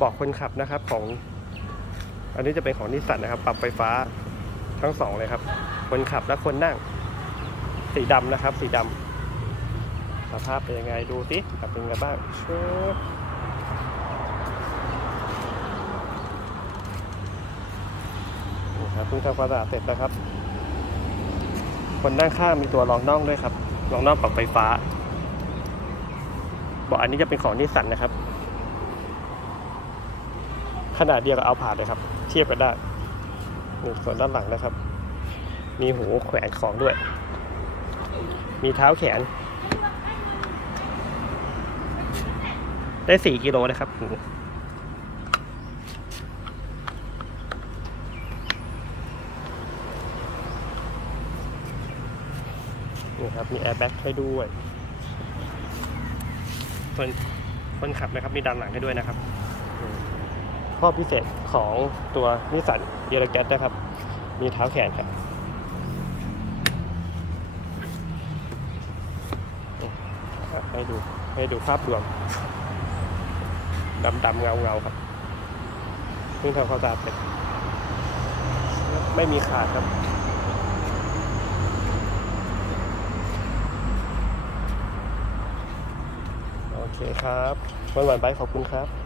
เบาะคนขับนะครับของ อันนี้จะเป็นของนิสสันนะครับ ปรับไฟฟ้าทั้งสองเลยครับ คนขับและคนนั่ง สีดำนะครับ สีดำสภาพเป็นยังไงดูสิเป็นยังไงบ้างเชิบครับเพิ่งทำความสะอาดเสร็จนะครับ คนนั่งข้างมีตัวรองน่องด้วยครับรองน่องปรับไฟฟ้าเบาะอันนี้จะเป็นของนิสสันนะครับ ขนาดเดียวกับเอาผ่านเลยครับ เทียบกันได้นี่ส่วนด้านหลังนะครับ มีหูแขวนของด้วย มีเท้าแขน ได้สี่กิโลนะครับหูนี่ครับ มีแอร์แบ็กให้ด้วยส่วนคนขับนะครับ มีด้านหลังให้ด้วยนะครับ ข้อพิเศษของตัวนิสสันเยลแกตนะครับ มีเท้าแขนครับให้ดูให้ดูภาพรวมดำดำเงาเงาๆครับเพิ่งทำความสะอาดเสร็จไม่มีขาดครับโอเคครับวันวันไปขอบคุณครับ